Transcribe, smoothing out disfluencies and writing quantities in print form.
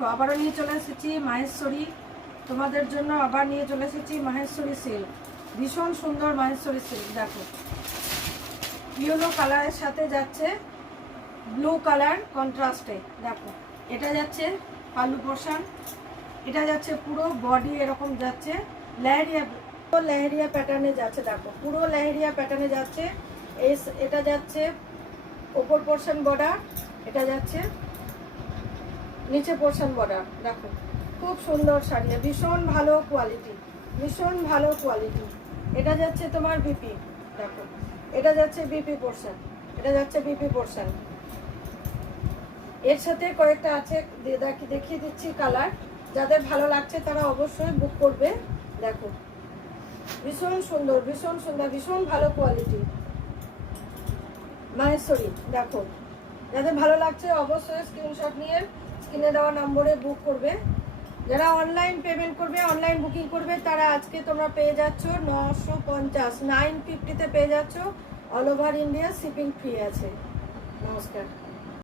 দেখো আবারও নিয়ে চলে এসেছি মাহেশ্বরী, তোমাদের জন্য আবার নিয়ে চলে এসেছি মাহেশ্বরী সিল্ক। ভীষণ সুন্দর মাহেশ্বরী সিল্ক। দেখো ইয়েলো কালারের সাথে যাচ্ছে ব্লু কালার কন্ট্রাস্টে। দেখো এটা যাচ্ছে পাল্লু পোর্শন, এটা যাচ্ছে পুরো বডি এরকম যাচ্ছে লেহেরিয়া, লেহেরিয়া প্যাটার্নে যাচ্ছে। দেখো পুরো লেহেরিয়া প্যাটার্নে যাচ্ছে। এটা যাচ্ছে ওপর পোর্শন বর্ডার, এটা যাচ্ছে নিচে পোর্শন বর্ডার। দেখো খুব সুন্দর শাড়ি, ভীষণ ভালো কোয়ালিটি, ভীষণ ভালো কোয়ালিটি। এটা যাচ্ছে তোমার বিপি। দেখো এটা যাচ্ছে বিপি পোর্শন, এটা যাচ্ছে বিপি পোর্শন। এর সাথে কয়েকটা আছে দেখিয়ে দিচ্ছি কালার, যাদের ভালো লাগছে তারা অবশ্যই বুক করবে। দেখো ভীষণ সুন্দর, ভীষণ সুন্দর, ভীষণ ভালো কোয়ালিটি মাহেশ্বরী। দেখো যাদের ভালো লাগছে অবশ্যই স্ক্রিনশট নিয়ে স্ক্রিনে দেওয়া নম্বরে বুক করবে। যারা অনলাইন পেমেন্ট করবে, অনলাইন বুকিং করবে, তারা আজকে তোমরা পেয়ে যাচ্ছ 950, 950-তে পেয়ে যাচ্ছ। All over India shipping free আছে। নমস্কার।